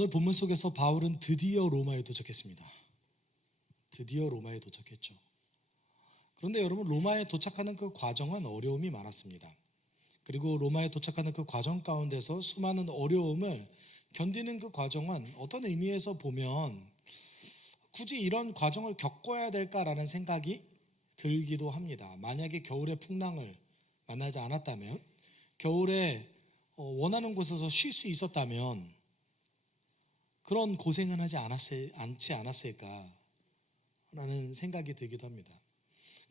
오늘 본문 속에서 바울은 드디어 로마에 도착했습니다. 드디어 로마에 도착했죠. 그런데 여러분, 로마에 도착하는 그 과정은 어려움이 많았습니다. 그리고 로마에 도착하는 그 과정 가운데서 수많은 어려움을 견디는 그 과정은 어떤 의미에서 보면 굳이 이런 과정을 겪어야 될까라는 생각이 들기도 합니다. 만약에 겨울의 풍랑을 만나지 않았다면, 겨울에 원하는 곳에서 쉴 수 있었다면 그런 고생은 하지 않았을까라는 생각이 들기도 합니다.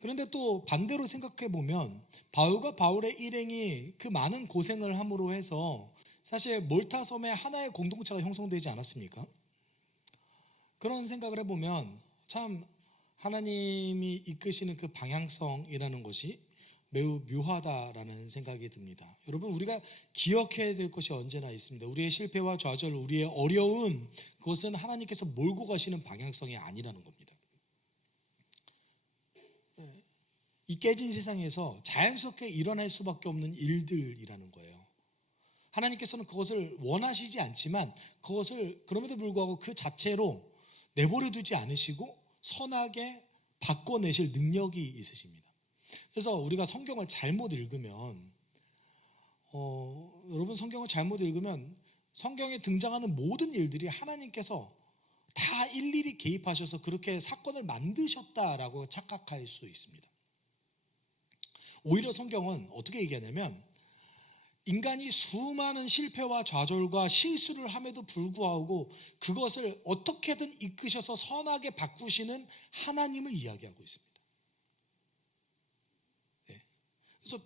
그런데 또 반대로 생각해 보면 바울과 바울의 일행이 그 많은 고생을 함으로 해서 사실 몰타 섬에 하나의 공동체가 형성되지 않았습니까? 그런 생각을 해보면 참 하나님이 이끄시는 그 방향성이라는 것이 매우 묘하다라는 생각이 듭니다. 여러분, 우리가 기억해야 될 것이 언제나 있습니다. 우리의 실패와 좌절, 우리의 어려움, 그것은 하나님께서 몰고 가시는 방향성이 아니라는 겁니다. 이 깨진 세상에서 자연스럽게 일어날 수밖에 없는 일들이라는 거예요. 하나님께서는 그것을 원하시지 않지만 그것을 그럼에도 불구하고 그 자체로 내버려 두지 않으시고 선하게 바꿔내실 능력이 있으십니다. 그래서 우리가 성경을 잘못 읽으면 여러분, 성경을 잘못 읽으면 성경에 등장하는 모든 일들이 하나님께서 다 일일이 개입하셔서 그렇게 사건을 만드셨다라고 착각할 수 있습니다. 오히려 성경은 어떻게 얘기하냐면 인간이 수많은 실패와 좌절과 실수를 함에도 불구하고 그것을 어떻게든 이끄셔서 선하게 바꾸시는 하나님을 이야기하고 있습니다. 네. 그래서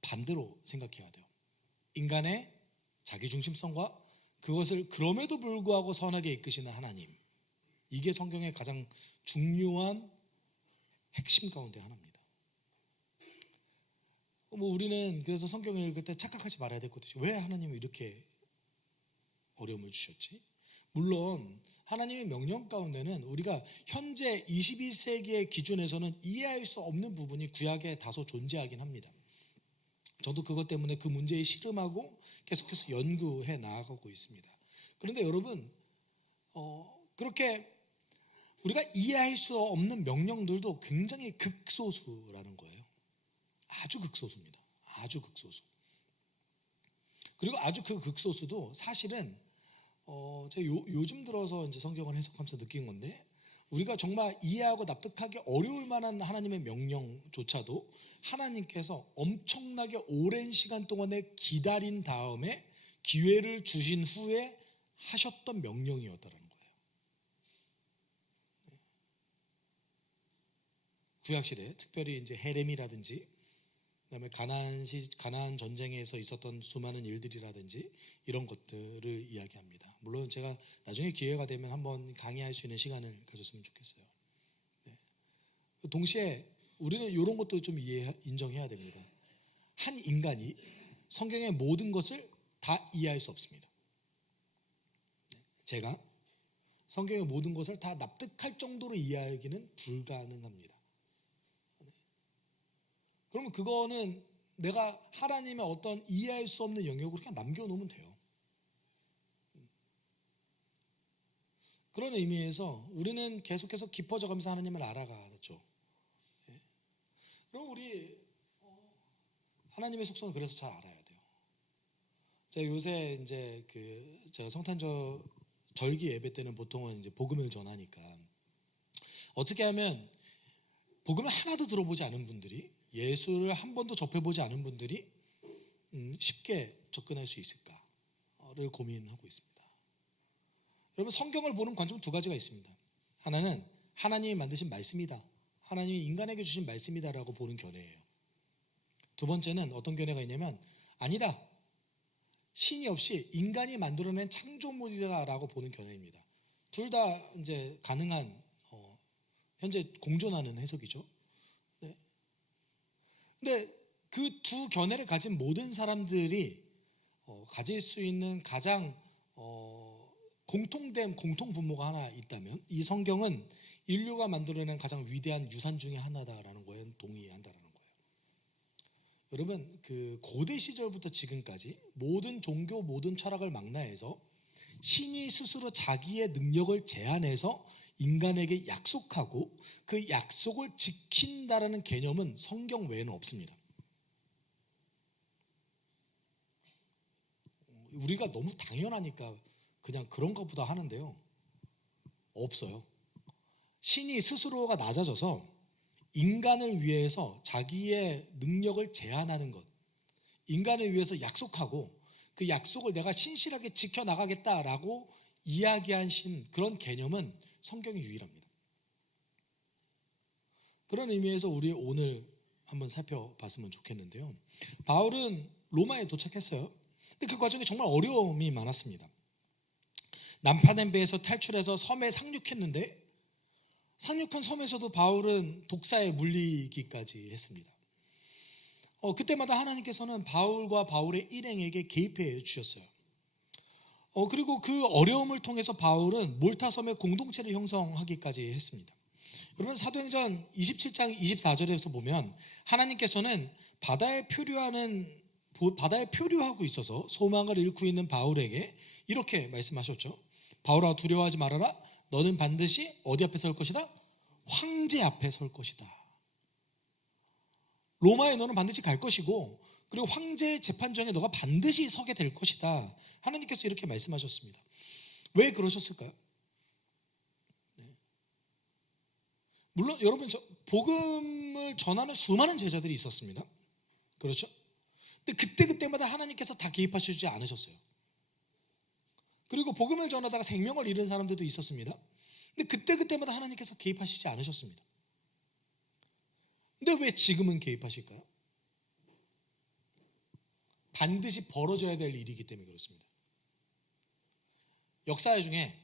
반대로 생각해야 돼요. 인간의 자기중심성과 그것을 그럼에도 불구하고 선하게 이끄시는 하나님, 이게 성경의 가장 중요한 핵심 가운데 하나입니다. 우리는 그래서 성경을 읽을 때 착각하지 말아야 될 것이죠. 왜 하나님은 이렇게 어려움을 주셨지? 물론 하나님의 명령 가운데는 우리가 현재 21세기의 기준에서는 이해할 수 없는 부분이 구약에 다소 존재하긴 합니다. 저도 그것 때문에 그 문제에 씨름하고 계속해서 연구해 나아가고 있습니다. 그런데 여러분, 그렇게 우리가 이해할 수 없는 명령들도 굉장히 극소수라는 거예요. 아주 극소수입니다. 아주 극소수. 그리고 아주 그 극소수도 사실은 제가 요즘 들어서 이제 성경을 해석하면서 느낀 건데, 우리가 정말 이해하고 납득하기 어려울 만한 하나님의 명령조차도 하나님께서 엄청나게 오랜 시간 동안에 기다린 다음에 기회를 주신 후에 하셨던 명령이었다는 거예요. 구약시대, 특별히 이제 헤렘이라든지 그다음에 가나안 전쟁에서 있었던 수많은 일들이라든지 이런 것들을 이야기합니다. 물론 제가 나중에 기회가 되면 한번 강의할 수 있는 시간을 가졌으면 좋겠어요. 네. 동시에 우리는 이런 것도 좀 인정해야 됩니다. 한 인간이 성경의 모든 것을 다 이해할 수 없습니다. 네. 제가 성경의 모든 것을 다 납득할 정도로 이해하기는 불가능합니다. 그러면 그거는 내가 하나님의 어떤 이해할 수 없는 영역으로 그냥 남겨놓으면 돼요. 그런 의미에서 우리는 계속해서 깊어져가면서 하나님을 알아가죠. 그럼 우리 하나님의 속성을 그래서 잘 알아야 돼요. 제가 요새 이제 제가 성탄절 절기 예배 때는 보통은 이제 복음을 전하니까 어떻게 하면 복음을 하나도 들어보지 않은 분들이, 예수를 한 번도 접해보지 않은 분들이 쉽게 접근할 수 있을까를 고민하고 있습니다. 여러분, 성경을 보는 관점 두 가지가 있습니다. 하나는 하나님이 만드신 말씀이다, 하나님이 인간에게 주신 말씀이다라고 보는 견해예요. 두 번째는 어떤 견해가 있냐면 아니다, 신이 없이 인간이 만들어낸 창조물이다라고 보는 견해입니다. 둘 다 이제 가능한 현재 공존하는 해석이죠. 근데 그 두 견해를 가진 모든 사람들이 가질 수 있는 가장 공통된 공통분모가 하나 있다면 이 성경은 인류가 만들어낸 가장 위대한 유산 중에 하나다라는 거에 동의한다는 거예요. 여러분, 그 고대 시절부터 지금까지 모든 종교, 모든 철학을 망라해서 신이 스스로 자기의 능력을 제한해서 인간에게 약속하고 그 약속을 지킨다라는 개념은 성경 외에는 없습니다. 우리가 너무 당연하니까 그냥 그런가 보다 하는데요. 없어요. 신이 스스로가 낮아져서 인간을 위해서 자기의 능력을 제한하는 것, 인간을 위해서 약속하고 그 약속을 내가 신실하게 지켜나가겠다라고 이야기하신 그런 개념은 성경이 유일합니다. 그런 의미에서 우리 오늘 한번 살펴봤으면 좋겠는데요. 바울은 로마에 도착했어요. 근데 그 과정에 정말 어려움이 많았습니다. 남파된 배에서 탈출해서 섬에 상륙했는데 상륙한 섬에서도 바울은 독사에 물리기까지 했습니다. 그때마다 하나님께서는 바울과 바울의 일행에게 개입해 주셨어요. 그리고 그 어려움을 통해서 바울은 몰타섬의 공동체를 형성하기까지 했습니다. 여러분 사도행전 27장 24절에서 보면 하나님께서는 바다에 표류하고 있어서 소망을 잃고 있는 바울에게 이렇게 말씀하셨죠. 바울아 두려워하지 말아라. 너는 반드시 어디 앞에 설 것이다? 황제 앞에 설 것이다. 로마에 너는 반드시 갈 것이고 그리고 황제의 재판정에 너가 반드시 서게 될 것이다. 하나님께서 이렇게 말씀하셨습니다. 왜 그러셨을까요? 물론 여러분 복음을 전하는 수많은 제자들이 있었습니다. 그렇죠? 근데 그때마다 하나님께서 다 개입하시지 않으셨어요. 그리고 복음을 전하다가 생명을 잃은 사람들도 있었습니다. 근데 그때마다 하나님께서 개입하시지 않으셨습니다. 근데 왜 지금은 개입하실까요? 반드시 벌어져야 될 일이기 때문에 그렇습니다. 역사 중에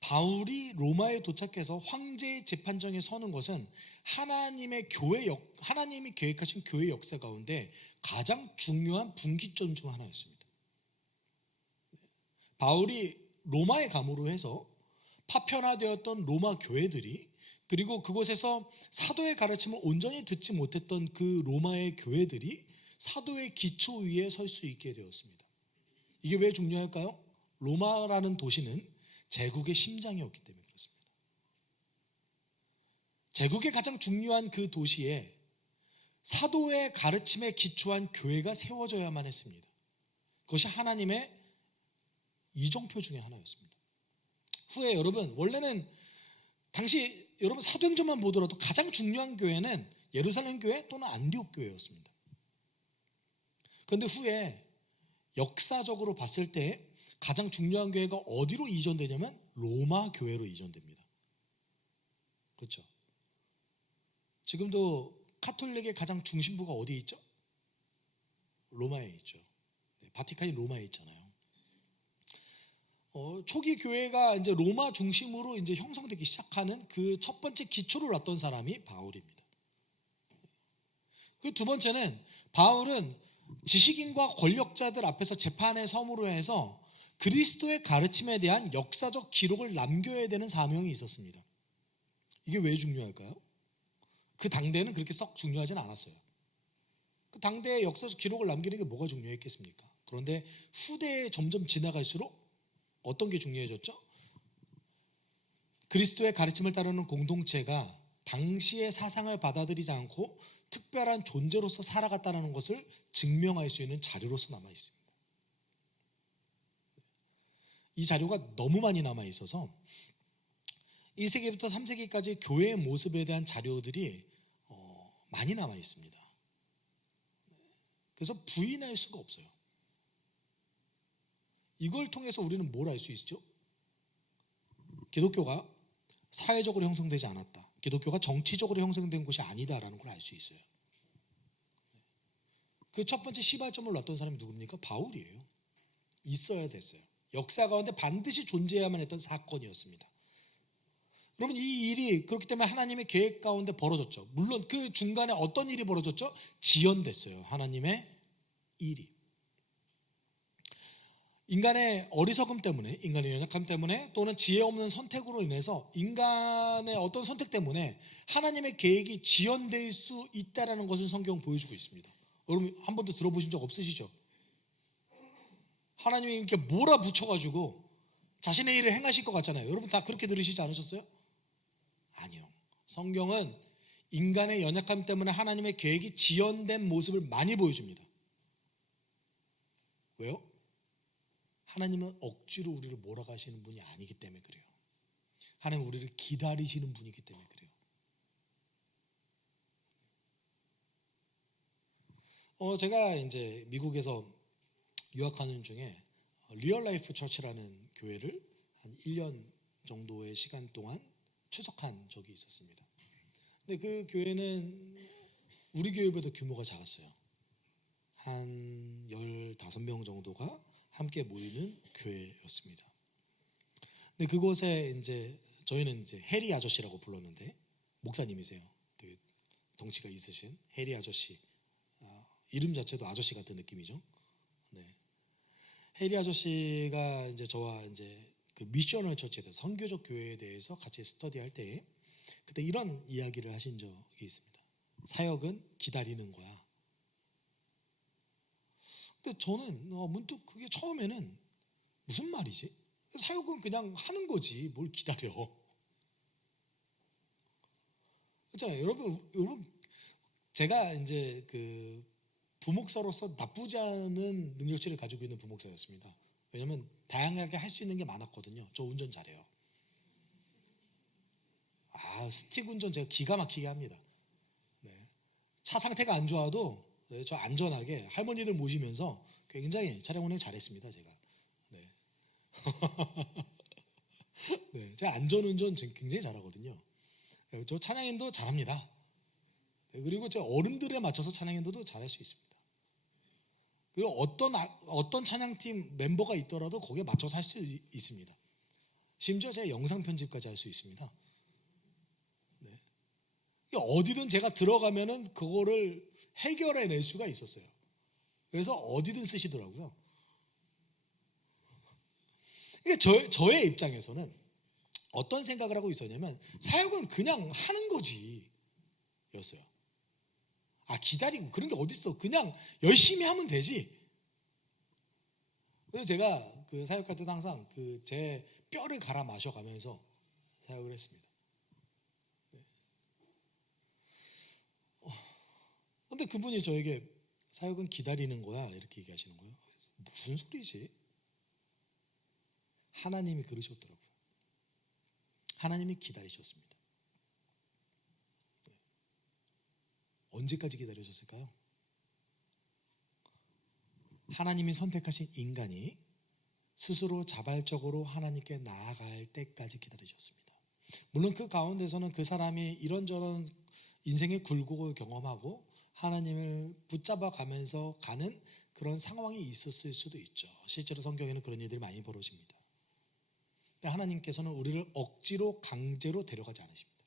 바울이 로마에 도착해서 황제의 재판정에 서는 것은 하나님이 계획하신 교회 역사 가운데 가장 중요한 분기점 중 하나였습니다. 바울이 로마에 감으로 해서 파편화되었던 로마 교회들이 그리고 그곳에서 사도의 가르침을 온전히 듣지 못했던 그 로마의 교회들이 사도의 기초 위에 설 수 있게 되었습니다. 이게 왜 중요할까요? 로마라는 도시는 제국의 심장이었기 때문에 그렇습니다. 제국의 가장 중요한 그 도시에 사도의 가르침에 기초한 교회가 세워져야만 했습니다. 그것이 하나님의 이정표 중에 하나였습니다. 후에 여러분 원래는 당시 여러분 사도행전만 보더라도 가장 중요한 교회는 예루살렘 교회 또는 안디옥 교회였습니다. 그런데 후에 역사적으로 봤을 때 가장 중요한 교회가 어디로 이전되냐면 로마 교회로 이전됩니다. 그렇죠? 지금도 카톨릭의 가장 중심부가 어디에 있죠? 로마에 있죠. 바티칸이 로마에 있잖아요. 초기 교회가 이제 로마 중심으로 이제 형성되기 시작하는 그 첫 번째 기초를 놨던 사람이 바울입니다. 그 두 번째는 바울은 지식인과 권력자들 앞에서 재판의 섬으로 해서 그리스도의 가르침에 대한 역사적 기록을 남겨야 되는 사명이 있었습니다. 이게 왜 중요할까요? 그 당대에는 그렇게 썩 중요하진 않았어요. 그 당대의 역사적 기록을 남기는 게 뭐가 중요했겠습니까? 그런데 후대에 점점 지나갈수록 어떤 게 중요해졌죠? 그리스도의 가르침을 따르는 공동체가 당시의 사상을 받아들이지 않고 특별한 존재로서 살아갔다는 것을 증명할 수 있는 자료로서 남아 있습니다. 이 자료가 너무 많이 남아 있어서 1세기부터 3세기까지 교회의 모습에 대한 자료들이 많이 남아 있습니다. 그래서 부인할 수가 없어요. 이걸 통해서 우리는 뭘 알 수 있죠? 기독교가 사회적으로 형성되지 않았다. 기독교가 정치적으로 형성된 곳이 아니다라는 걸 알 수 있어요. 그 첫 번째 시발점을 놨던 사람이 누굽니까? 바울이에요. 있어야 됐어요. 역사 가운데 반드시 존재해야만 했던 사건이었습니다. 여러분 이 일이 그렇기 때문에 하나님의 계획 가운데 벌어졌죠. 물론 그 중간에 어떤 일이 벌어졌죠? 지연됐어요. 하나님의 일이. 인간의 어리석음 때문에, 인간의 연약함 때문에 또는 지혜 없는 선택으로 인해서 인간의 어떤 선택 때문에 하나님의 계획이 지연될 수 있다는 것을 성경은 보여주고 있습니다. 여러분 한 번도 들어보신 적 없으시죠? 하나님이 이렇게 몰아붙여가지고 자신의 일을 행하실 것 같잖아요. 여러분 다 그렇게 들으시지 않으셨어요? 아니요. 성경은 인간의 연약함 때문에 하나님의 계획이 지연된 모습을 많이 보여줍니다. 왜요? 하나님은 억지로 우리를 몰아가시는 분이 아니기 때문에 그래요. 하나님 우리를 기다리시는 분이기 때문에 그래요. 제가 이제 미국에서 유학하는 중에 리얼라이프 처치라는 교회를 한 1년 정도의 시간 동안 추석한 적이 있었습니다. 근데 그 교회는 우리 교회보다 규모가 작았어요. 한 15명 정도가 함께 모이는 교회였습니다. 근데 그곳에 이제 저희는 이제 해리 아저씨라고 불렀는데, 목사님이세요. 되게 덩치가 있으신 해리 아저씨. 이름 자체도 아저씨 같은 느낌이죠. 네. 해리 아저씨가 이제 저와 이제 그 미셔널 처치에 대해서, 선교적 교회에 대해서 같이 스터디할 때 그때 이런 이야기를 하신 적이 있습니다. 사역은 기다리는 거야. 근데 저는 문득 그게 처음에는 무슨 말이지? 사역은 그냥 하는 거지 뭘 기다려. 그렇잖아요. 여러분 제가 이제 그 부목사로서 나쁘지 않은 능력치를 가지고 있는 부목사였습니다. 왜냐면 다양하게 할 수 있는 게 많았거든요. 저 운전 잘해요. 스틱 운전 제가 기가 막히게 합니다. 네. 차 상태가 안 좋아도 저 안전하게 할머니들 모시면서 굉장히 차량 운행 잘했습니다. 제가. 네. 네. 제가 안전운전 굉장히 잘하거든요. 저 찬양인도 잘합니다. 네. 그리고 제가 어른들에 맞춰서 찬양인도도 잘할 수 있습니다. 그리고 어떤 찬양팀 멤버가 있더라도 거기에 맞춰서 할 수 있습니다. 심지어 제가 영상 편집까지 할 수 있습니다. 네. 어디든 제가 들어가면은 그거를 해결해낼 수가 있었어요. 그래서 어디든 쓰시더라고요. 그러니까 저의 입장에서는 어떤 생각을 하고 있었냐면, 사역은 그냥 하는 거지 였어요. 기다리고 그런 게 어딨어. 그냥 열심히 하면 되지. 그래서 제가 그 사역할 때도 항상 그 제 뼈를 갈아 마셔가면서 사역을 했습니다. 네. 근데 그분이 저에게 사역은 기다리는 거야 이렇게 얘기하시는 거예요. 무슨 소리지? 하나님이 그러셨더라고요. 하나님이 기다리셨습니다. 네. 언제까지 기다리셨을까요? 하나님이 선택하신 인간이 스스로 자발적으로 하나님께 나아갈 때까지 기다리셨습니다. 물론 그 가운데서는 그 사람이 이런저런 인생의 굴곡을 경험하고 하나님을 붙잡아 가면서 가는 그런 상황이 있었을 수도 있죠. 실제로 성경에는 그런 일들이 많이 벌어집니다. 근데 하나님께서는 우리를 억지로 강제로 데려가지 않으십니다.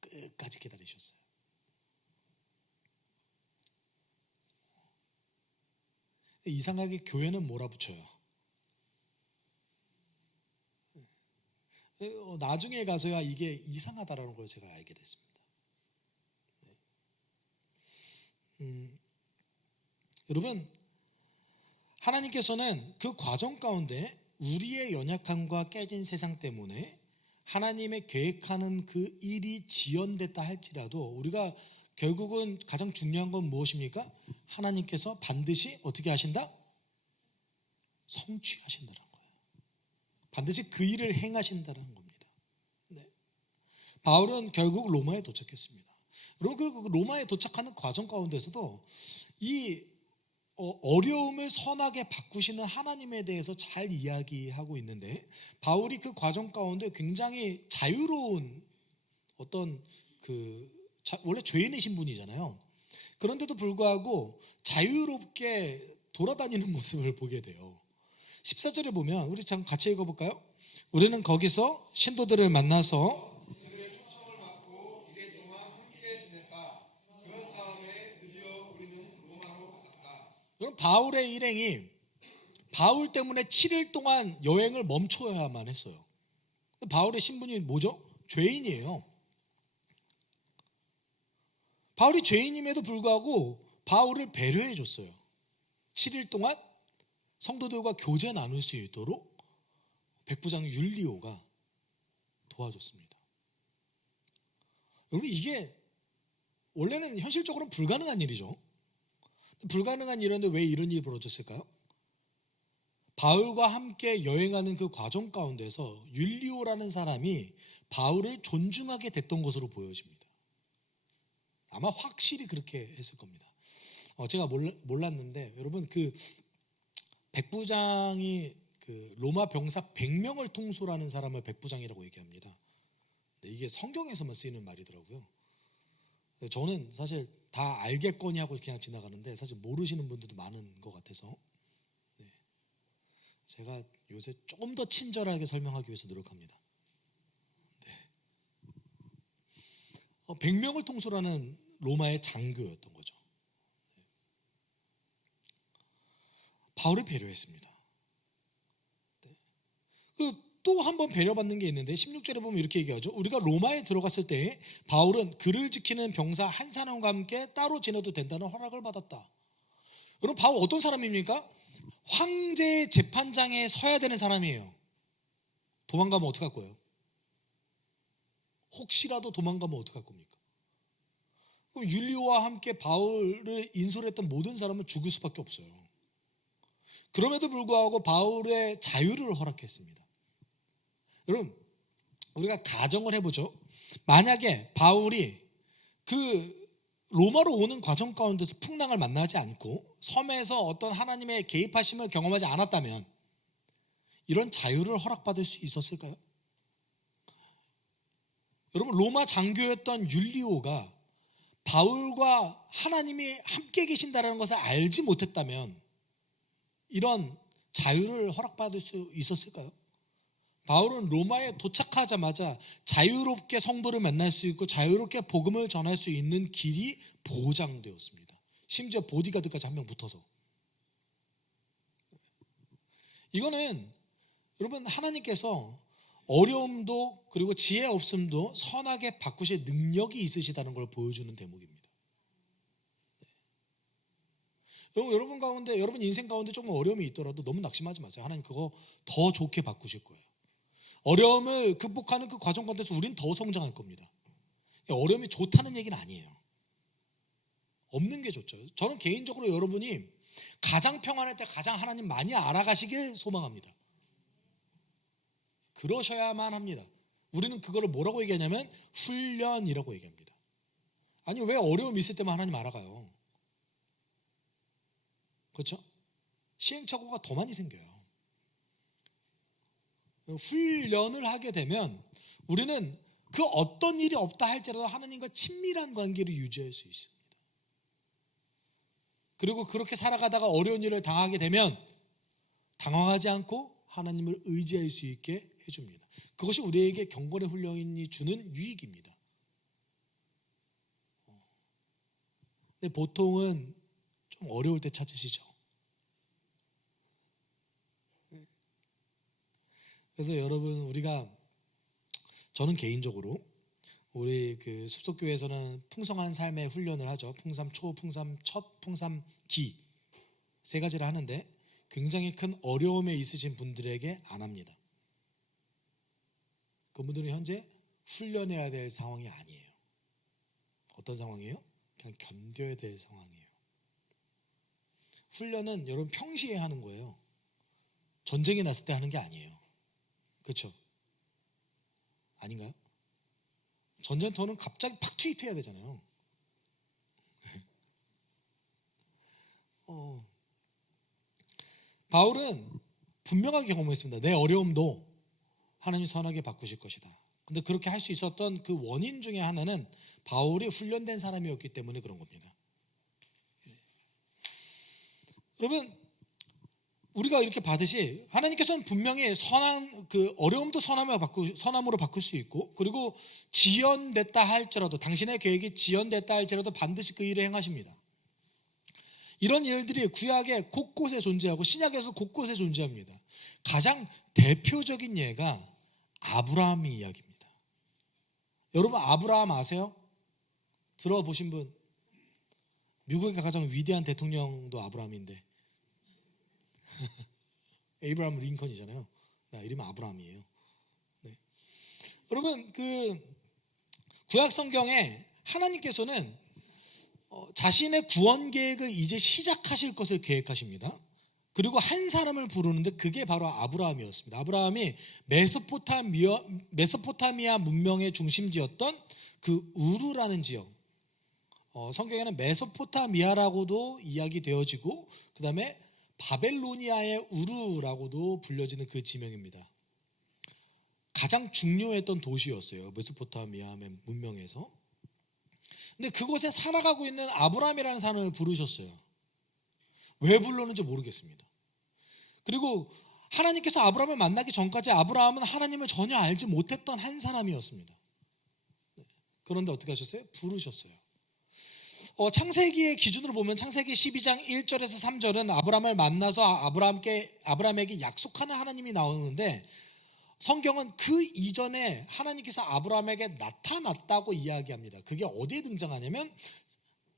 끝까지 기다리셨어요. 이상하게 교회는 몰아붙여요. 나중에 가서야 이게 이상하다라는 걸 제가 알게 됐습니다. 여러분, 하나님께서는 그 과정 가운데 우리의 연약함과 깨진 세상 때문에 하나님의 계획하는 그 일이 지연됐다 할지라도 우리가 결국은 가장 중요한 건 무엇입니까? 하나님께서 반드시 어떻게 하신다? 성취하신다는 거예요. 반드시 그 일을 행하신다는 겁니다. 네. 바울은 결국 로마에 도착했습니다. 그리고 그 로마에 도착하는 과정 가운데서도 이 어려움을 선하게 바꾸시는 하나님에 대해서 잘 이야기하고 있는데, 바울이 그 과정 가운데 굉장히 자유로운 어떤 원래 죄인이신 분이잖아요. 그런데도 불구하고 자유롭게 돌아다니는 모습을 보게 돼요. 14절에 보면 우리 참 같이 읽어볼까요? 우리는 거기서 신도들을 만나서 그들의 초청을 받고 이래 동안 함께 지냈다. 그런 다음에 드디어 우리는 로마로 갔다. 여러분, 바울의 일행이 바울 때문에 7일 동안 여행을 멈춰야만 했어요. 바울의 신분이 뭐죠? 죄인이에요. 바울이 죄인임에도 불구하고 바울을 배려해 줬어요. 7일 동안 성도들과 교제 나눌 수 있도록 백부장 율리오가 도와줬습니다. 여러분, 이게 원래는 현실적으로 불가능한 일이죠. 불가능한 일인데 왜 이런 일이 벌어졌을까요? 바울과 함께 여행하는 그 과정 가운데서 율리오라는 사람이 바울을 존중하게 됐던 것으로 보여집니다. 아마 확실히 그렇게 했을 겁니다. 제가 몰랐는데 여러분, 그 백부장이 그 로마 병사 100명을 통솔하는 사람을 백부장이라고 얘기합니다. 이게 성경에서만 쓰이는 말이더라고요. 저는 사실 다 알겠거니 하고 그냥 지나가는데 사실 모르시는 분들도 많은 것 같아서 제가 요새 조금 더 친절하게 설명하기 위해서 노력합니다. 100명을 통솔하는 로마의 장교였던 거죠. 바울을 배려했습니다. 또 한 번 배려받는 게 있는데 16절에 보면 이렇게 얘기하죠. 우리가 로마에 들어갔을 때 바울은 그를 지키는 병사 한 사람과 함께 따로 지내도 된다는 허락을 받았다. 여러분, 바울 어떤 사람입니까? 황제의 재판장에 서야 되는 사람이에요. 도망가면 어떡할 거예요? 혹시라도 도망가면 어떡할 겁니까? 그럼 율리오와 함께 바울을 인솔했던 모든 사람은 죽을 수밖에 없어요. 그럼에도 불구하고 바울의 자유를 허락했습니다. 여러분, 우리가 가정을 해보죠. 만약에 바울이 그 로마로 오는 과정 가운데서 풍랑을 만나지 않고 섬에서 어떤 하나님의 개입하심을 경험하지 않았다면 이런 자유를 허락받을 수 있었을까요? 여러분, 로마 장교였던 율리오가 바울과 하나님이 함께 계신다는 것을 알지 못했다면 이런 자유를 허락받을 수 있었을까요? 바울은 로마에 도착하자마자 자유롭게 성도를 만날 수 있고 자유롭게 복음을 전할 수 있는 길이 보장되었습니다. 심지어 보디가드까지 한 명 붙어서. 이거는 여러분, 하나님께서 어려움도 그리고 지혜 없음도 선하게 바꾸실 능력이 있으시다는 걸 보여주는 대목입니다. 여러분 가운데, 여러분 인생 가운데 조금 어려움이 있더라도 너무 낙심하지 마세요. 하나님 그거 더 좋게 바꾸실 거예요. 어려움을 극복하는 그 과정 가운데서 우린 더 성장할 겁니다. 어려움이 좋다는 얘기는 아니에요. 없는 게 좋죠. 저는 개인적으로 여러분이 가장 평안할 때 가장 하나님 많이 알아가시길 소망합니다. 그러셔야만 합니다. 우리는 그거를 뭐라고 얘기하냐면 훈련이라고 얘기합니다. 아니, 왜 어려움이 있을 때만 하나님 알아가요? 그렇죠? 시행착오가 더 많이 생겨요. 훈련을 하게 되면 우리는 그 어떤 일이 없다 할지라도 하나님과 친밀한 관계를 유지할 수 있습니다. 그리고 그렇게 살아가다가 어려운 일을 당하게 되면 당황하지 않고 하나님을 의지할 수 있게 해줍니다. 그것이 우리에게 경건의 훈련이 주는 유익입니다. 근데 보통은 좀 어려울 때 찾으시죠. 그래서 여러분, 저는 개인적으로 우리 그 숲속교회에서는 풍성한 삶의 훈련을 하죠. 풍삼 초, 풍삼 첫, 풍삼 기 세 가지를 하는데 굉장히 큰 어려움에 있으신 분들에게 안 합니다. 그분들은 현재 훈련해야 될 상황이 아니에요. 어떤 상황이에요? 그냥 견뎌야 될 상황이에요. 훈련은 여러분 평시에 하는 거예요. 전쟁이 났을 때 하는 게 아니에요. 그렇죠? 아닌가요? 전쟁터는 갑자기 팍 투입해야 되잖아요. 바울은 분명하게 경험했습니다. 내 어려움도 하나님이 선하게 바꾸실 것이다. 근데 그렇게 할 수 있었던 그 원인 중에 하나는 바울이 훈련된 사람이었기 때문에 그런 겁니다. 여러분, 우리가 이렇게 받으시 하나님께서는 분명히 선한 그 어려움도 선함으로 바꿀 수 있고, 그리고 지연됐다 할지라도 당신의 계획이 지연됐다 할지라도 반드시 그 일을 행하십니다. 이런 일들이 구약에 곳곳에 존재하고 신약에서 곳곳에 존재합니다. 가장 대표적인 예가 아브라함의 이야기입니다. 여러분, 아브라함 아세요? 들어보신 분? 미국의 가장 위대한 대통령도 아브라함인데 에이브라함 링컨이잖아요. 이름은 아브라함이에요. 네. 여러분 그 구약 성경에 하나님께서는 자신의 구원 계획을 이제 시작하실 것을 계획하십니다. 그리고 한 사람을 부르는데 그게 바로 아브라함이었습니다. 아브라함이 메소포타미아 문명의 중심지였던 그 우르라는 지역, 성경에는 메소포타미아라고도 이야기되어지고 그 다음에 바벨로니아의 우르라고도 불려지는 그 지명입니다. 가장 중요했던 도시였어요. 메소포타미아 문명에서. 근데 그곳에 살아가고 있는 아브라함이라는 사람을 부르셨어요. 왜 불렀는지 모르겠습니다. 그리고 하나님께서 아브라함을 만나기 전까지 아브라함은 하나님을 전혀 알지 못했던 한 사람이었습니다. 그런데 어떻게 하셨어요? 부르셨어요. 창세기의 기준으로 보면 창세기 12장 1절에서 3절은 아브라함을 만나서 아브라함에게 약속하는 하나님이 나오는데 성경은 그 이전에 하나님께서 아브라함에게 나타났다고 이야기합니다. 그게 어디에 등장하냐면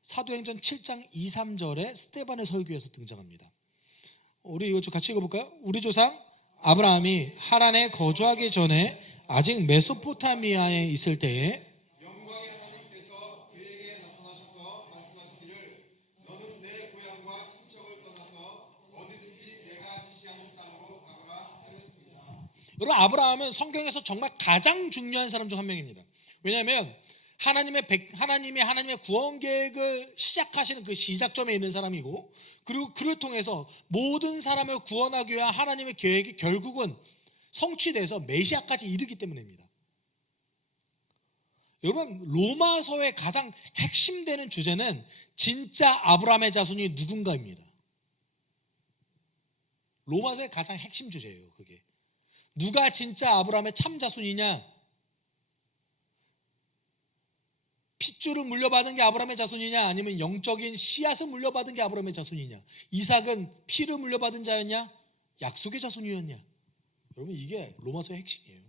사도행전 7장 2, 3절에 스데반의 설교에서 등장합니다. 우리 이거 좀 같이 읽어볼까요? 우리 조상 아브라함이 하란에 거주하기 전에 아직 메소포타미아에 있을 때에 영광의 하나님께서 그에게 나타나셔서 말씀하시기를 너는 내 고향과 친척을 떠나서 어디든지 내가 지시하는 땅으로 가거라 하셨습니다. 여러분 아브라함은 성경에서 정말 가장 중요한 사람 중 한 명입니다. 왜냐하면 하나님의 구원 계획을 시작하시는 그 시작점에 있는 사람이고 그리고 그를 통해서 모든 사람을 구원하기 위한 하나님의 계획이 결국은 성취돼서 메시아까지 이르기 때문입니다. 여러분 로마서의 가장 핵심되는 주제는 진짜 아브라함의 자손이 누군가입니다. 로마서의 가장 핵심 주제예요. 그게 누가 진짜 아브라함의 참 자손이냐? 핏줄을 물려받은 게 아브라함의 자손이냐 아니면 영적인 씨앗을 물려받은 게 아브라함의 자손이냐? 이삭은 피를 물려받은 자였냐? 약속의 자손이었냐? 여러분 이게 로마서의 핵심이에요.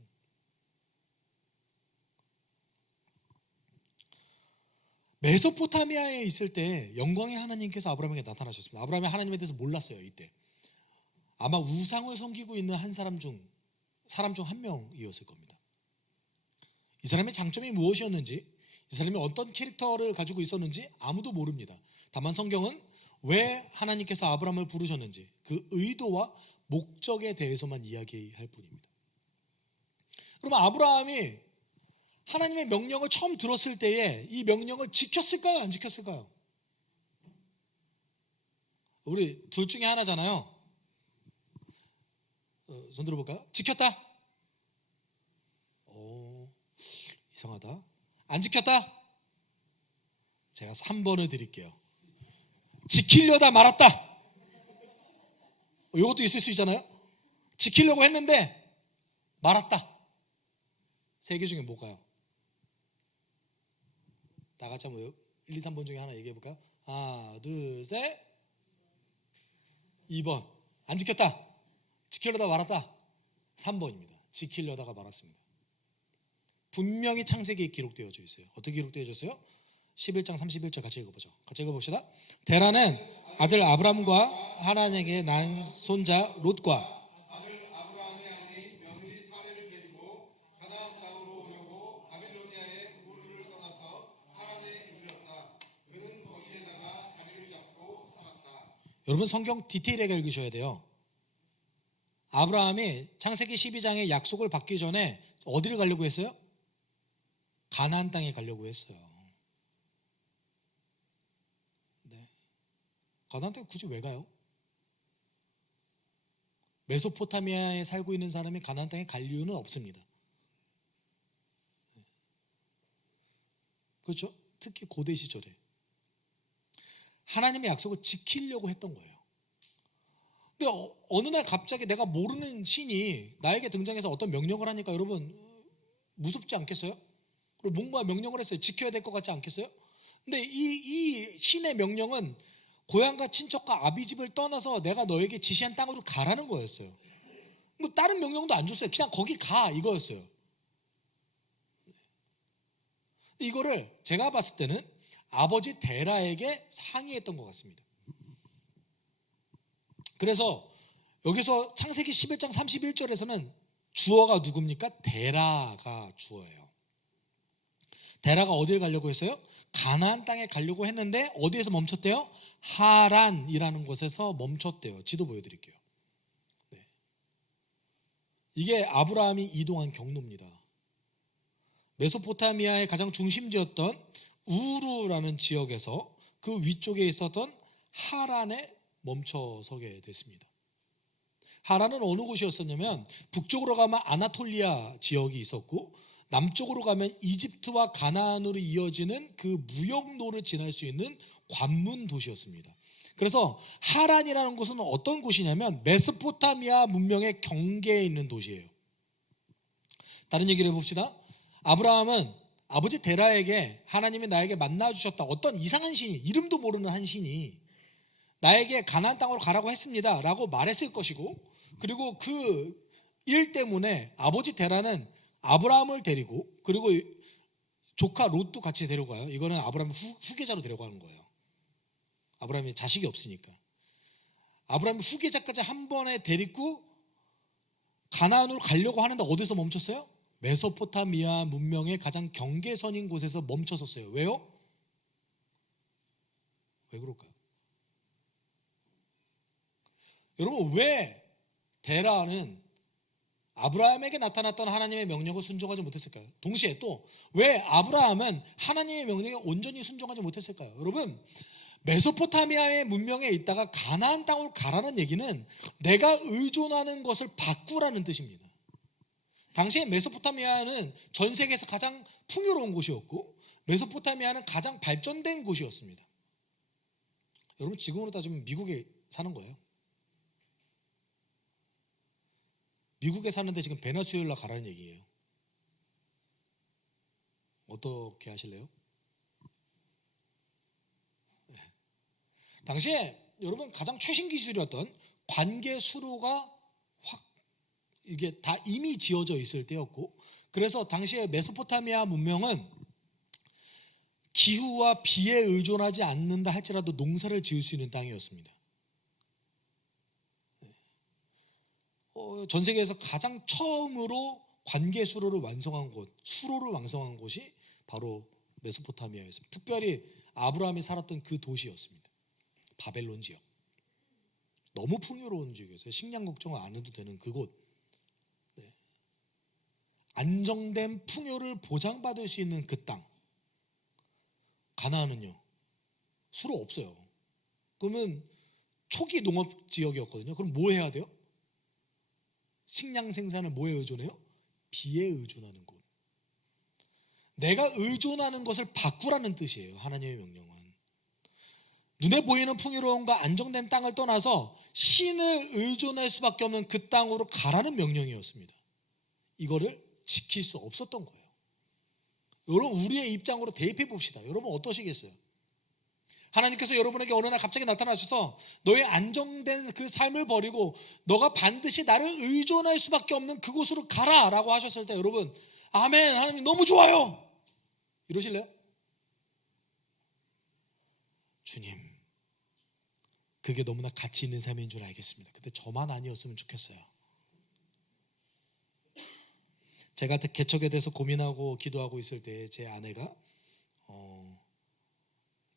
메소포타미아에 있을 때 영광의 하나님께서 아브라함에게 나타나셨습니다. 아브라함이 하나님에 대해서 몰랐어요. 이때 아마 우상을 섬기고 있는 한 사람 중 한 명이었을 겁니다. 이 사람의 장점이 무엇이었는지 이 사람이 어떤 캐릭터를 가지고 있었는지 아무도 모릅니다. 다만 성경은 왜 하나님께서 아브라함을 부르셨는지 그 의도와 목적에 대해서만 이야기할 뿐입니다. 그럼 아브라함이 하나님의 명령을 처음 들었을 때에 이 명령을 지켰을까요? 안 지켰을까요? 우리 둘 중에 하나잖아요. 손 들어볼까요? 지켰다? 이상하다. 안 지켰다? 제가 3번을 드릴게요. 지키려다 말았다. 이것도 있을 수 있잖아요. 지키려고 했는데 말았다. 세 개 중에 뭘까요? 다 같이 한번 1, 2, 3번 중에 하나 얘기해볼까요? 하나, 둘, 셋. 2번 안 지켰다. 지키려다 말았다. 3번입니다. 지키려다가 말았습니다. 분명히 창세기에 기록되어져 있어요. 어떻게 기록되어졌어요? 11장 31절 같이 읽어보죠. 같이 읽어봅시다. 데라는 아들 아브람과 하란에게 난 손자 롯과 아들 아브라함의 아내인 며느리 사례를 데리고 가나안 땅으로 오려고 바빌로니아의 우르를 떠나서 하란에 이르렀다. 그는 거기에다가 자리를 잡고 살았다. 여러분 성경 디테일하게 읽으셔야 돼요. 아브라함이 창세기 12장의 약속을 받기 전에 어디를 가려고 했어요? 가나안 땅에 가려고 했어요. 네. 가나안 땅에 굳이 왜 가요? 메소포타미아에 살고 있는 사람이 가나안 땅에 갈 이유는 없습니다. 그렇죠? 특히 고대 시절에 하나님의 약속을 지키려고 했던 거예요. 근데 어느 날 갑자기 내가 모르는 신이 나에게 등장해서 어떤 명령을 하니까 여러분 무섭지 않겠어요? 그리고 뭔가 명령을 했어요. 지켜야 될 것 같지 않겠어요? 근데 이 신의 명령은 고향과 친척과 아비집을 떠나서 내가 너에게 지시한 땅으로 가라는 거였어요. 뭐 다른 명령도 안 줬어요. 그냥 거기 가 이거였어요. 이거를 제가 봤을 때는 아버지 데라에게 상의했던 것 같습니다. 그래서 여기서 창세기 11장 31절에서는 주어가 누굽니까? 데라가 주어예요. 데라가 어디를 가려고 했어요? 가나안 땅에 가려고 했는데 어디에서 멈췄대요? 하란이라는 곳에서 멈췄대요. 지도 보여드릴게요. 네. 이게 아브라함이 이동한 경로입니다. 메소포타미아의 가장 중심지였던 우르라는 지역에서 그 위쪽에 있었던 하란에 멈춰서게 됐습니다. 하란은 어느 곳이었었냐면 북쪽으로 가면 아나톨리아 지역이 있었고 남쪽으로 가면 이집트와 가나안으로 이어지는 그 무역로를 지날 수 있는 관문 도시였습니다. 그래서 하란이라는 곳은 어떤 곳이냐면 메소포타미아 문명의 경계에 있는 도시예요. 다른 얘기를 해봅시다. 아브라함은 아버지 데라에게 하나님이 나에게 만나주셨다. 어떤 이상한 신이, 이름도 모르는 한 신이 나에게 가나안 땅으로 가라고 했습니다 라고 말했을 것이고, 그리고 그 일 때문에 아버지 데라는 아브라함을 데리고 그리고 조카 롯도 같이 데려가요. 이거는 아브라함 후계자로 데려가는 거예요. 아브라함이 자식이 없으니까. 아브라함 후계자까지 한 번에 데리고 가나안으로 가려고 하는데 어디서 멈췄어요? 메소포타미아 문명의 가장 경계선인 곳에서 멈춰섰어요. 왜요? 왜 그럴까요? 여러분, 왜 데라는 아브라함에게 나타났던 하나님의 명령을 순종하지 못했을까요? 동시에 또 왜 아브라함은 하나님의 명령에 온전히 순종하지 못했을까요? 여러분, 메소포타미아의 문명에 있다가 가나안 땅으로 가라는 얘기는 내가 의존하는 것을 바꾸라는 뜻입니다. 당시에 메소포타미아는 전 세계에서 가장 풍요로운 곳이었고 메소포타미아는 가장 발전된 곳이었습니다. 여러분, 지금으로 따지면 미국에 사는 거예요. 미국에 사는데 지금 베네수엘라 가라는 얘기예요. 어떻게 하실래요? 네. 당시에 여러분 가장 최신 기술이었던 관계 수로가 이게 다 이미 지어져 있을 때였고, 그래서 당시에 메소포타미아 문명은 기후와 비에 의존하지 않는다 할지라도 농사를 지을 수 있는 땅이었습니다. 전 세계에서 가장 처음으로 관계 수로를 완성한 곳이 바로 메소포타미아였습니다. 특별히 아브라함이 살았던 그 도시였습니다. 바벨론 지역. 너무 풍요로운 지역이었어요. 식량 걱정을 안 해도 되는 그곳. 네. 안정된 풍요를 보장받을 수 있는 그 땅. 가나안은요, 수로 없어요. 그러면 초기 농업 지역이었거든요. 그럼 뭐 해야 돼요? 식량 생산을 뭐에 의존해요? 비에 의존하는 곳. 내가 의존하는 것을 바꾸라는 뜻이에요. 하나님의 명령은. 눈에 보이는 풍요로움과 안정된 땅을 떠나서 신을 의존할 수밖에 없는 그 땅으로 가라는 명령이었습니다. 이거를 지킬 수 없었던 거예요. 여러분, 우리의 입장으로 대입해 봅시다. 여러분 어떠시겠어요? 하나님께서 여러분에게 어느 날 갑자기 나타나셔서 너의 안정된 그 삶을 버리고 너가 반드시 나를 의존할 수밖에 없는 그곳으로 가라 라고 하셨을 때 여러분, 아멘, 하나님 너무 좋아요 이러실래요? 주님, 그게 너무나 가치 있는 삶인 줄 알겠습니다. 근데 저만 아니었으면 좋겠어요. 제가 개척에 대해서 고민하고 기도하고 있을 때 제 아내가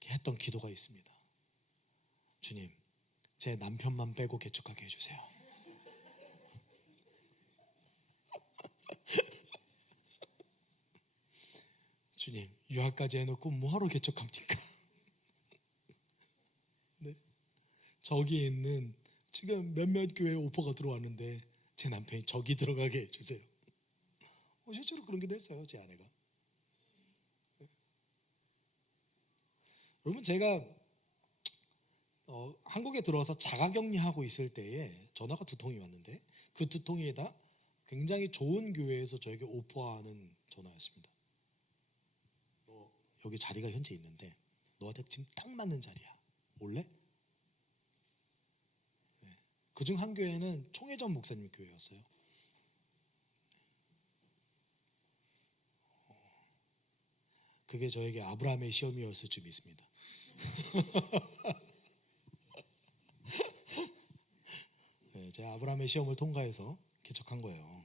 했던 기도가 있습니다. 주님, 제 남편만 빼고 개척하게 해주세요. 주님, 유학까지 해놓고 뭐하러 개척합니까? 네? 저기에 있는 지금 몇몇 교회에 오퍼가 들어왔는데 제 남편이 저기 들어가게 해주세요. 실제로 그런 게 됐어요, 제 아내가. 여러분, 제가 한국에 들어와서 자가격리하고 있을 때에 전화가 2통이 왔는데 그 2통에다 굉장히 좋은 교회에서 저에게 오퍼하는 전화였습니다. 여기 자리가 현재 있는데 너한테 지금 딱 맞는 자리야. 올래? 네. 그중 한 교회는 총회전 목사님 교회였어요. 그게 저에게 아브라함의 시험이었을 줄 믿습니다. 이제 아브라함의 시험을 통과해서 개척한 거예요.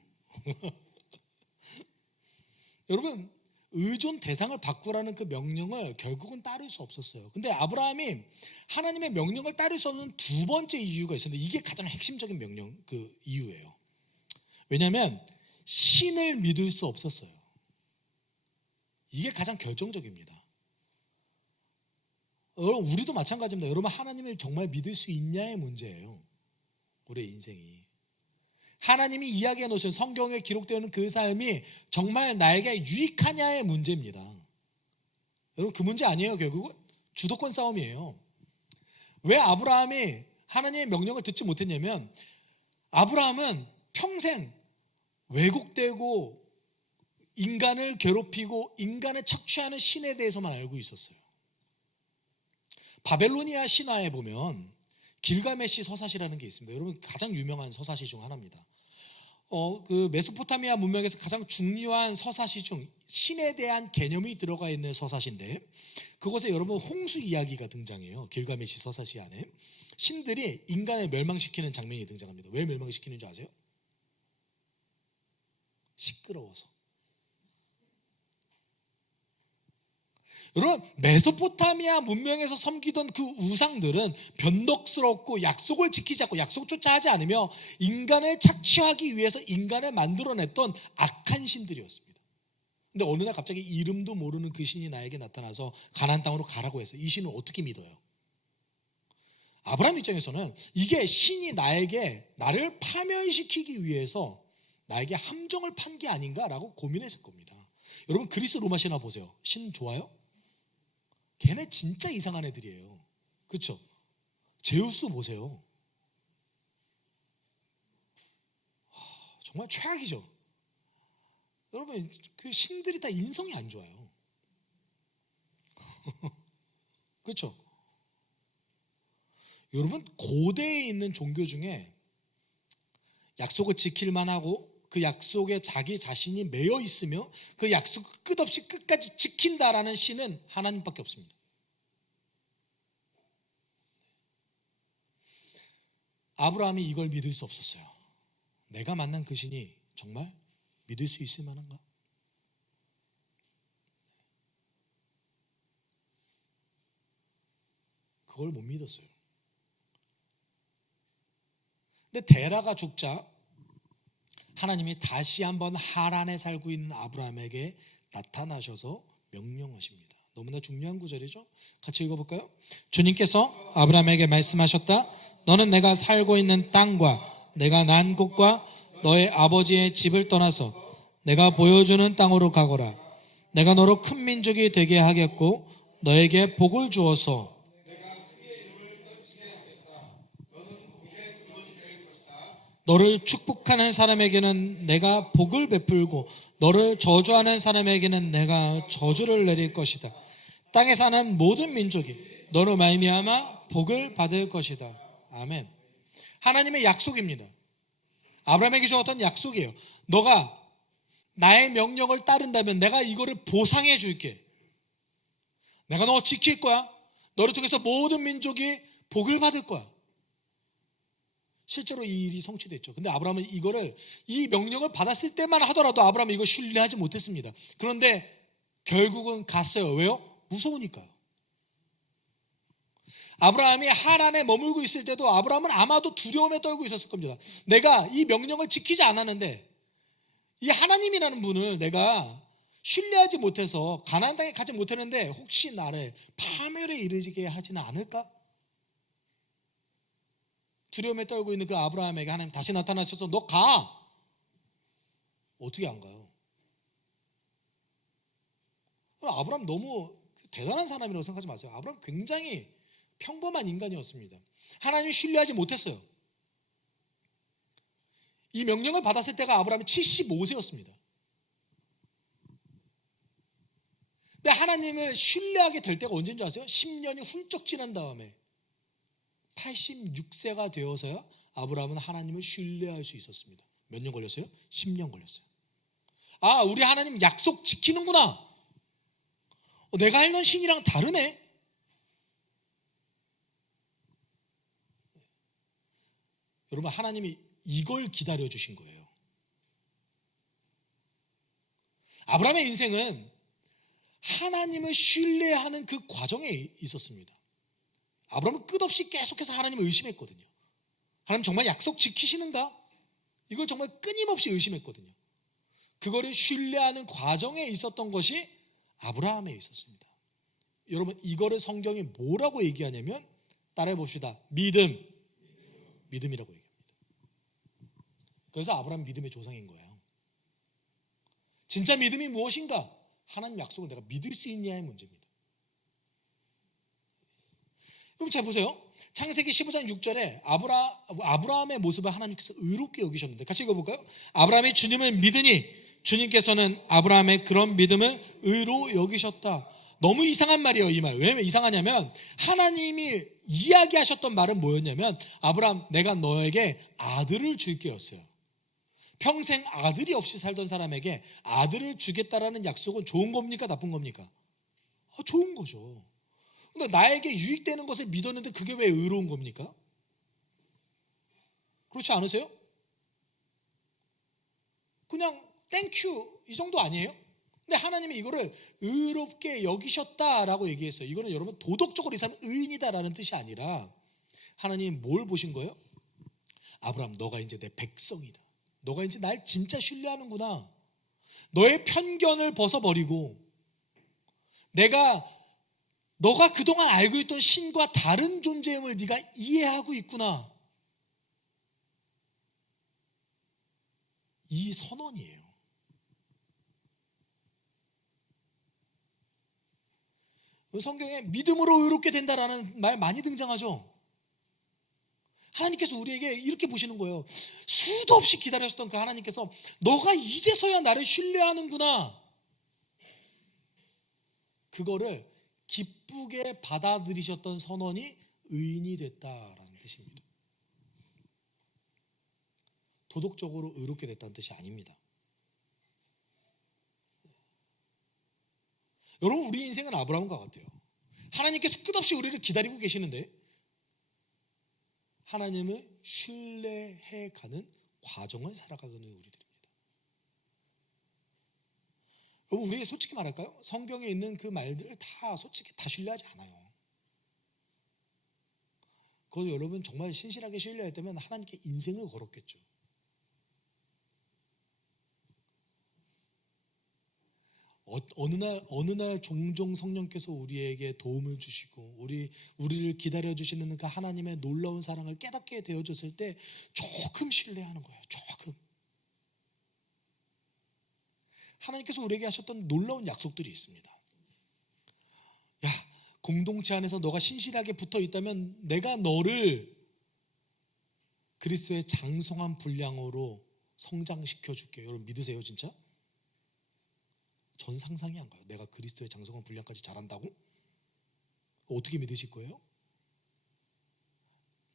여러분, 의존 대상을 바꾸라는 그 명령을 결국은 따를 수 없었어요. 근데 아브라함이 하나님의 명령을 따를 수 없는 두 번째 이유가 있었는데, 이게 가장 핵심적인 이유예요. 왜냐하면 신을 믿을 수 없었어요. 이게 가장 결정적입니다. 여러분, 우리도 마찬가지입니다. 여러분, 하나님을 정말 믿을 수 있냐의 문제예요. 우리의 인생이. 하나님이 이야기해 놓으신 성경에 기록되어 있는 그 삶이 정말 나에게 유익하냐의 문제입니다. 여러분, 그 문제 아니에요. 결국은 주도권 싸움이에요. 왜 아브라함이 하나님의 명령을 듣지 못했냐면, 아브라함은 평생 왜곡되고 인간을 괴롭히고 인간을 착취하는 신에 대해서만 알고 있었어요. 바벨로니아 신화에 보면 길가메시 서사시라는 게 있습니다. 여러분, 가장 유명한 서사시 중 하나입니다. 그 메소포타미아 문명에서 가장 중요한 서사시 중 신에 대한 개념이 들어가 있는 서사시인데, 그곳에 여러분 홍수 이야기가 등장해요. 길가메시 서사시 안에 신들이 인간을 멸망시키는 장면이 등장합니다. 왜 멸망시키는 줄 아세요? 시끄러워서. 여러분, 메소포타미아 문명에서 섬기던 그 우상들은 변덕스럽고 약속을 지키지 않고 약속조차 하지 않으며 인간을 착취하기 위해서 인간을 만들어냈던 악한 신들이었습니다. 근데 어느 날 갑자기 이름도 모르는 그 신이 나에게 나타나서 가나안 땅으로 가라고 해서 이 신을 어떻게 믿어요? 아브라함 입장에서는 이게 신이 나를 파멸시키기 위해서 나에게 함정을 판 게 아닌가라고 고민했을 겁니다. 여러분, 그리스 로마 신화 보세요. 신 좋아요? 걔네 진짜 이상한 애들이에요. 그렇죠? 제우스 보세요. 정말 최악이죠. 여러분, 그 신들이 다 인성이 안 좋아요. 그렇죠? 여러분, 고대에 있는 종교 중에 약속을 지킬만 하고 그 약속에 자기 자신이 매여 있으며 그 약속을 끝없이 끝까지 지킨다라는 신은 하나님밖에 없습니다. 아브라함이 이걸 믿을 수 없었어요. 내가 만난 그 신이 정말 믿을 수 있을 만한가? 그걸 못 믿었어요. 근데 데라가 죽자 하나님이 다시 한번 하란에 살고 있는 아브라함에게 나타나셔서 명령하십니다. 너무나 중요한 구절이죠. 같이 읽어볼까요? 주님께서 아브라함에게 말씀하셨다. 너는 내가 살고 있는 땅과 내가 난 곳과 너의 아버지의 집을 떠나서 내가 보여주는 땅으로 가거라. 내가 너로 큰 민족이 되게 하겠고 너에게 복을 주어서 너를 축복하는 사람에게는 내가 복을 베풀고 너를 저주하는 사람에게는 내가 저주를 내릴 것이다. 땅에 사는 모든 민족이 너로 말미암아 복을 받을 것이다. 아멘. 하나님의 약속입니다. 아브라함에게 주었던 약속이에요. 너가 나의 명령을 따른다면 내가 이거를 보상해 줄게. 내가 너 지킬 거야. 너를 통해서 모든 민족이 복을 받을 거야. 실제로 이 일이 성취됐죠. 근데 아브라함은 이 명령을 받았을 때만 하더라도 아브라함은 이걸 신뢰하지 못했습니다. 그런데 결국은 갔어요. 왜요? 무서우니까요. 아브라함이 하란에 머물고 있을 때도 아브라함은 아마도 두려움에 떨고 있었을 겁니다. 내가 이 명령을 지키지 않았는데 이 하나님이라는 분을 내가 신뢰하지 못해서 가나안 땅에 가지 못했는데 혹시 나를 파멸에 이르게 하지는 않을까? 두려움에 떨고 있는 그 아브라함에게 하나님 다시 나타나셔서 너 가! 어떻게 안 가요? 아브라함 너무 대단한 사람이라고 생각하지 마세요. 아브라함 굉장히 평범한 인간이었습니다. 하나님을 신뢰하지 못했어요. 이 명령을 받았을 때가 아브라함이 75세였습니다. 근데 하나님을 신뢰하게 될 때가 언제인 줄 아세요? 10년이 훌쩍 지난 다음에 86세가 되어서야 아브라함은 하나님을 신뢰할 수 있었습니다. 몇 년 걸렸어요? 10년 걸렸어요. 아, 우리 하나님 약속 지키는구나. 내가 알던 신이랑 다르네. 여러분, 하나님이 이걸 기다려 주신 거예요. 아브라함의 인생은 하나님을 신뢰하는 그 과정에 있었습니다. 아브라함은 끝없이 계속해서 하나님을 의심했거든요. 하나님 정말 약속 지키시는가? 이걸 정말 끊임없이 의심했거든요. 그거를 신뢰하는 과정에 있었던 것이 아브라함에 있었습니다. 여러분, 이거를 성경이 뭐라고 얘기하냐면, 따라해 봅시다. 믿음이라고 얘기합니다. 그래서 아브라함 믿음의 조상인 거예요. 진짜 믿음이 무엇인가? 하나님 약속을 내가 믿을 수 있냐의 문제입니다. 여러분 잘 보세요. 창세기 15장 6절에 아브라함의 모습을 하나님께서 의롭게 여기셨는데, 같이 읽어볼까요? 아브라함이 주님을 믿으니 주님께서는 아브라함의 그런 믿음을 의로 여기셨다. 너무 이상한 말이에요, 이 말. 왜 이상하냐면, 하나님이 이야기하셨던 말은 뭐였냐면, 아브라함, 내가 너에게 아들을 줄게였어요. 평생 아들이 없이 살던 사람에게 아들을 주겠다라는 약속은 좋은 겁니까? 나쁜 겁니까? 좋은 거죠. 근데 나에게 유익되는 것을 믿었는데 그게 왜 의로운 겁니까? 그렇지 않으세요? 그냥 땡큐 이 정도 아니에요? 근데 하나님이 이거를 의롭게 여기셨다라고 얘기했어요. 이거는 여러분 도덕적으로 이 사람은 의인이다라는 뜻이 아니라, 하나님 뭘 보신 거예요? 아브라함, 너가 이제 내 백성이다. 너가 이제 날 진짜 신뢰하는구나. 너의 편견을 벗어버리고 너가 그동안 알고 있던 신과 다른 존재임을 네가 이해하고 있구나. 이 선언이에요. 성경에 믿음으로 의롭게 된다라는 말 많이 등장하죠. 하나님께서 우리에게 이렇게 보시는 거예요. 수도 없이 기다리셨던 그 하나님께서 너가 이제서야 나를 신뢰하는구나. 그거를 기쁘게 받아들이셨던 선언이 의인이 됐다라는 뜻입니다. 도덕적으로 의롭게 됐다는 뜻이 아닙니다. 여러분, 우리 인생은 아브라함과 같아요. 하나님께서 끝없이 우리를 기다리고 계시는데 하나님을 신뢰해가는 과정을 살아가는 우리들입니다. 여러분, 우리 솔직히 말할까요? 성경에 있는 그 말들을 솔직히 다 신뢰하지 않아요. 그래서 여러분 정말 신실하게 신뢰했다면 하나님께 인생을 걸었겠죠. 어느 날 종종 성령께서 우리에게 도움을 주시고 우리를 기다려 주시는 그 하나님의 놀라운 사랑을 깨닫게 되어졌을 때 조금 신뢰하는 거예요. 조금. 하나님께서 우리에게 하셨던 놀라운 약속들이 있습니다. 야, 공동체 안에서 너가 신실하게 붙어 있다면 내가 너를 그리스도의 장성한 분량으로 성장시켜 줄게. 여러분 믿으세요, 진짜? 전 상상이 안 가요. 내가 그리스도의 장성한 분량까지 자란다고? 어떻게 믿으실 거예요?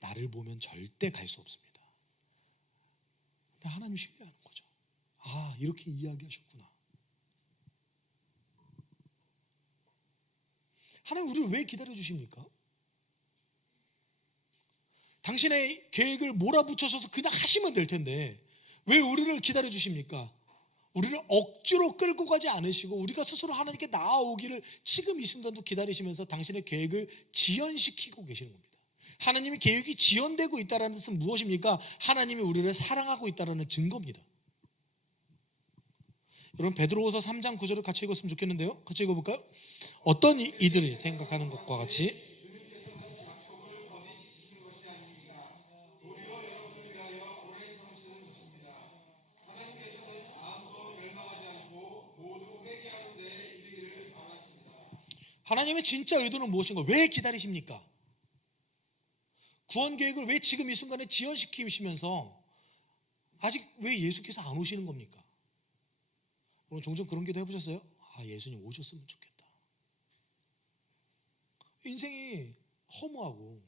나를 보면 절대 갈 수 없습니다. 근데 하나님 신뢰하는 거죠. 아, 이렇게 이야기하셨구나. 하나님 우리를 왜 기다려 주십니까? 당신의 계획을 몰아붙여서 그냥 하시면 될 텐데 왜 우리를 기다려 주십니까? 우리를 억지로 끌고 가지 않으시고 우리가 스스로 하나님께 나아오기를 지금 이 순간도 기다리시면서 당신의 계획을 지연시키고 계시는 겁니다. 하나님의 계획이 지연되고 있다는 뜻은 무엇입니까? 하나님이 우리를 사랑하고 있다는 증거입니다. 여러분 베드로후서 3장 9절을 같이 읽었으면 좋겠는데요. 같이 읽어볼까요? 어떤 이들이 생각하는 것과 같이 하나님의 진짜 의도는 무엇인가? 왜 기다리십니까? 구원 계획을 왜 지금 이 순간에 지연시키시면서 아직 왜 예수께서 안 오시는 겁니까? 여러분 종종 그런 기도 해보셨어요? 아, 예수님 오셨으면 좋겠다. 인생이 허무하고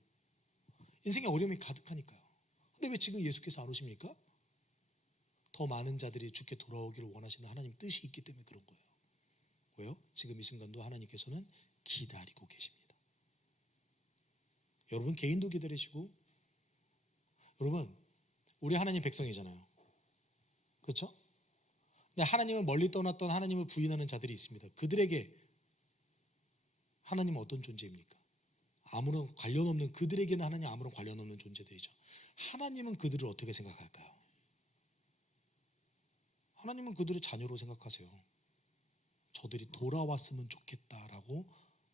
인생에 어려움이 가득하니까요. 근데 왜 지금 예수께서 안 오십니까? 더 많은 자들이 주께 돌아오기를 원하시는 하나님 뜻이 있기 때문에 그런 거예요. 왜요? 지금 이 순간도 하나님께서는 기다리고 계십니다. 여러분 개인도 기다리시고 여러분 우리 하나님 백성이잖아요. 그렇죠? 근데 하나님을 멀리 떠났던 하나님을 부인하는 자들이 있습니다. 그들에게 하나님은 어떤 존재입니까? 아무런 관련 없는, 그들에게는 하나님 아무런 관련 없는 존재들이죠. 하나님은 그들을 어떻게 생각할까요? 하나님은 그들을 자녀로 생각하세요. 저들이 돌아왔으면 좋겠다라고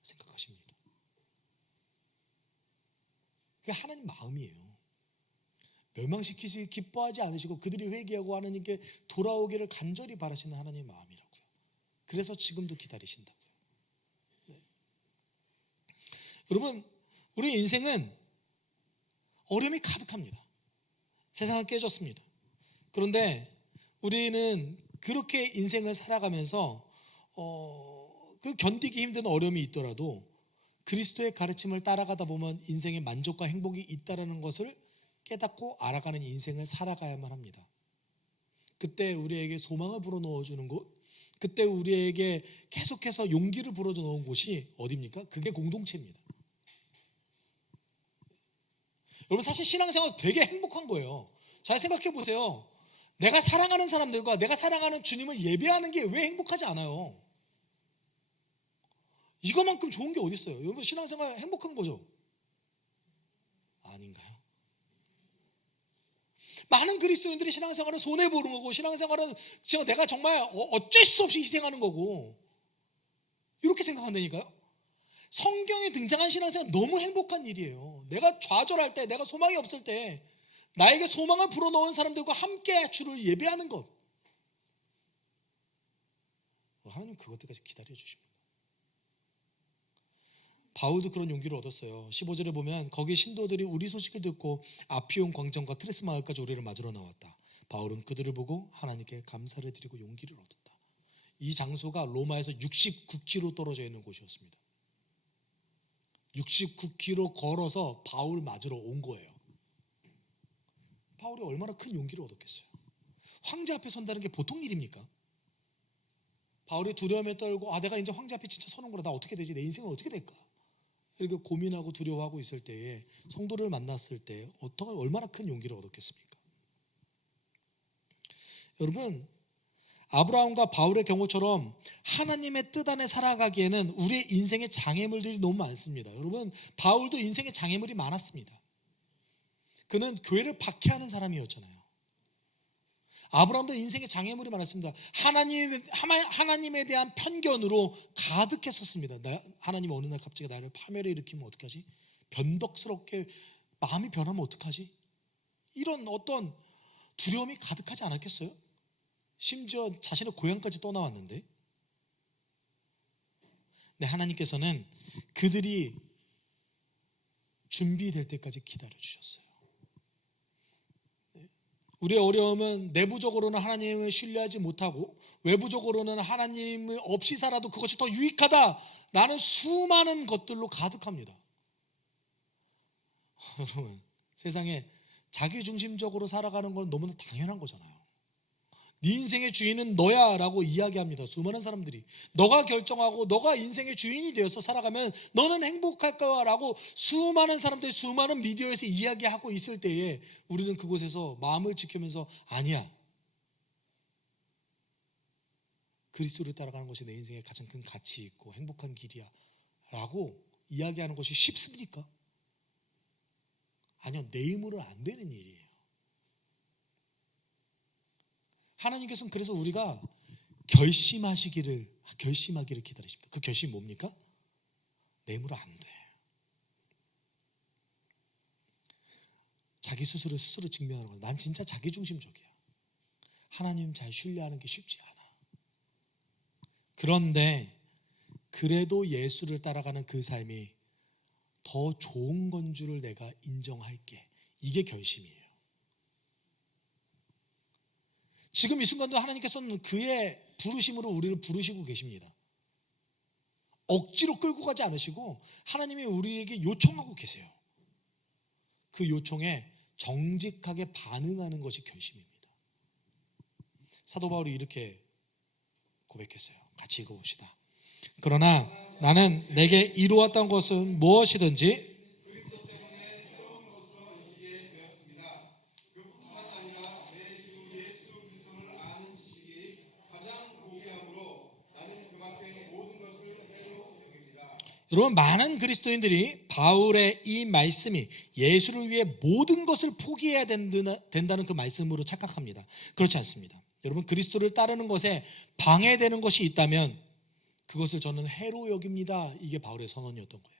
생각하십니다. 그게 하나님 마음이에요. 멸망시키시 기뻐하지 않으시고 그들이 회개하고 하나님께 돌아오기를 간절히 바라시는 하나님의 마음이라고요. 그래서 지금도 기다리신다고요. 네. 여러분, 우리 인생은 어려움이 가득합니다. 세상은 깨졌습니다. 그런데 우리는 그렇게 인생을 살아가면서 그 견디기 힘든 어려움이 있더라도 그리스도의 가르침을 따라가다 보면 인생의 만족과 행복이 있다는 것을 깨닫고 알아가는 인생을 살아가야만 합니다. 그때 우리에게 소망을 불어넣어주는 곳, 그때 우리에게 계속해서 용기를 불어넣은 곳이 어디입니까? 그게 공동체입니다. 여러분, 사실 신앙생활 되게 행복한 거예요. 잘 생각해 보세요. 내가 사랑하는 사람들과 내가 사랑하는 주님을 예배하는 게 왜 행복하지 않아요? 이거만큼 좋은 게 어디 있어요? 여러분, 신앙생활 행복한 거죠? 아닌가요? 많은 그리스도인들이 신앙생활은 손해보는 거고, 신앙생활은 내가 정말 어쩔 수 없이 희생하는 거고, 이렇게 생각한다니까요? 성경에 등장한 신앙생활은 너무 행복한 일이에요. 내가 좌절할 때, 내가 소망이 없을 때 나에게 소망을 불어넣은 사람들과 함께 주를 예배하는 것, 하나님 그것 때까지 기다려 주십니다. 바울도 그런 용기를 얻었어요. 15절에 보면 거기 신도들이 우리 소식을 듣고 아피온 광장과 트레스 마을까지 우리를 맞으러 나왔다. 바울은 그들을 보고 하나님께 감사를 드리고 용기를 얻었다. 이 장소가 로마에서 69km 떨어져 있는 곳이었습니다. 69km 걸어서 바울 맞으러 온 거예요. 바울이 얼마나 큰 용기를 얻었겠어요. 황제 앞에 선다는 게 보통 일입니까? 바울이 두려움에 떨고 내가 이제 황제 앞에 진짜 서는구나. 나 어떻게 되지? 내 인생은 어떻게 될까? 이렇게 고민하고 두려워하고 있을 때에 성도를 만났을 때 얼마나 큰 용기를 얻었겠습니까? 여러분, 아브라함과 바울의 경우처럼 하나님의 뜻 안에 살아가기에는 우리의 인생의 장애물들이 너무 많습니다. 여러분, 바울도 인생의 장애물이 많았습니다. 그는 교회를 박해하는 사람이었잖아요. 아브라함도 인생의 장애물이 많았습니다. 하나님에 대한 편견으로 가득했었습니다. 하나님이 어느 날 갑자기 나를 파멸에 일으키면 어떡하지? 변덕스럽게 마음이 변하면 어떡하지? 이런 어떤 두려움이 가득하지 않았겠어요? 심지어 자신의 고향까지 떠나왔는데, 네, 하나님께서는 그들이 준비될 때까지 기다려주셨어요. 우리의 어려움은 내부적으로는 하나님을 신뢰하지 못하고 외부적으로는 하나님을 없이 살아도 그것이 더 유익하다라는 수많은 것들로 가득합니다. 여러분, 세상에 자기중심적으로 살아가는 건 너무나 당연한 거잖아요. 네 인생의 주인은 너야 라고 이야기합니다. 수많은 사람들이 너가 결정하고 너가 인생의 주인이 되어서 살아가면 너는 행복할 거야 라고 수많은 사람들이 수많은 미디어에서 이야기하고 있을 때에 우리는 그곳에서 마음을 지키면서 아니야, 그리스도를 따라가는 것이 내 인생의 가장 큰 가치 있고 행복한 길이야 라고 이야기하는 것이 쉽습니까? 아니요, 내 힘으로는 안 되는 일이에요. 하나님께서는 그래서 우리가 결심하기를 기다리십니다. 그 결심이 뭡니까? 내 힘으로 안 돼. 자기 스스로 증명하는 거야. 난 진짜 자기중심적이야. 하나님 잘 신뢰하는 게 쉽지 않아. 그런데 그래도 예수를 따라가는 그 삶이 더 좋은 건 줄을 내가 인정할게. 이게 결심이에요. 지금 이 순간도 하나님께서는 그의 부르심으로 우리를 부르시고 계십니다. 억지로 끌고 가지 않으시고 하나님이 우리에게 요청하고 계세요. 그 요청에 정직하게 반응하는 것이 결심입니다. 사도 바울이 이렇게 고백했어요. 같이 읽어봅시다. 그러나 나는 내게 이루었던 것은 무엇이든지 그리스도 때문에 새로운 것으로 여기게 되었습니다. 그뿐만 여러분, 많은 그리스도인들이 바울의 이 말씀이 예수를 위해 모든 것을 포기해야 된다는 그 말씀으로 착각합니다. 그렇지 않습니다. 여러분, 그리스도를 따르는 것에 방해되는 것이 있다면 그것을 저는 해로 여깁니다. 이게 바울의 선언이었던 거예요.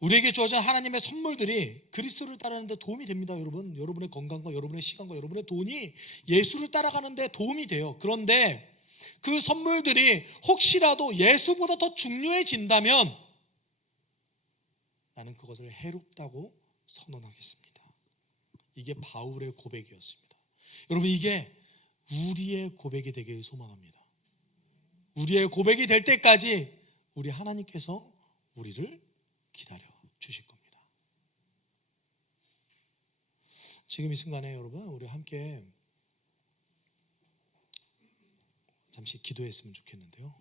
우리에게 주어진 하나님의 선물들이 그리스도를 따르는데 도움이 됩니다. 여러분, 여러분의 건강과 여러분의 시간과 여러분의 돈이 예수를 따라가는데 도움이 돼요. 그런데 그 선물들이 혹시라도 예수보다 더 중요해진다면 나는 그것을 해롭다고 선언하겠습니다. 이게 바울의 고백이었습니다. 여러분, 이게 우리의 고백이 되길 소망합니다. 우리의 고백이 될 때까지 우리 하나님께서 우리를 기다려 주실 겁니다. 지금 이 순간에 여러분, 우리 함께 잠시 기도했으면 좋겠는데요.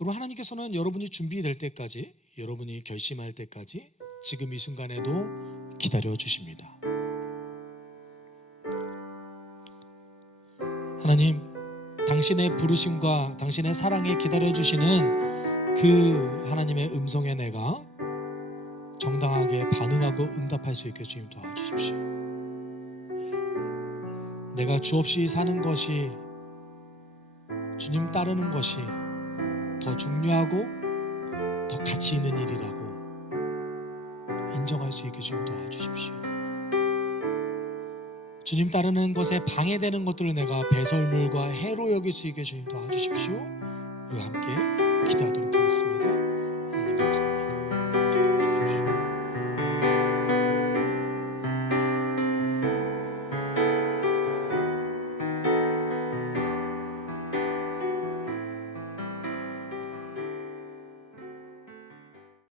여러분, 하나님께서는 여러분이 준비될 때까지, 여러분이 결심할 때까지 지금 이 순간에도 기다려 주십니다. 하나님, 당신의 부르심과 당신의 사랑에 기다려 주시는 그 하나님의 음성에 내가 정당하게 반응하고 응답할 수 있게 주님 도와주십시오. 내가 주없이 사는 것이, 주님 따르는 것이 더 중요하고 더 가치 있는 일이라고 인정할 수 있게 주님 도와주십시오. 주님 따르는 것에 방해되는 것들을 내가 배설물과 해로 여길 수 있게 주님 도와주십시오. 우리 함께 기도하도록 하겠습니다.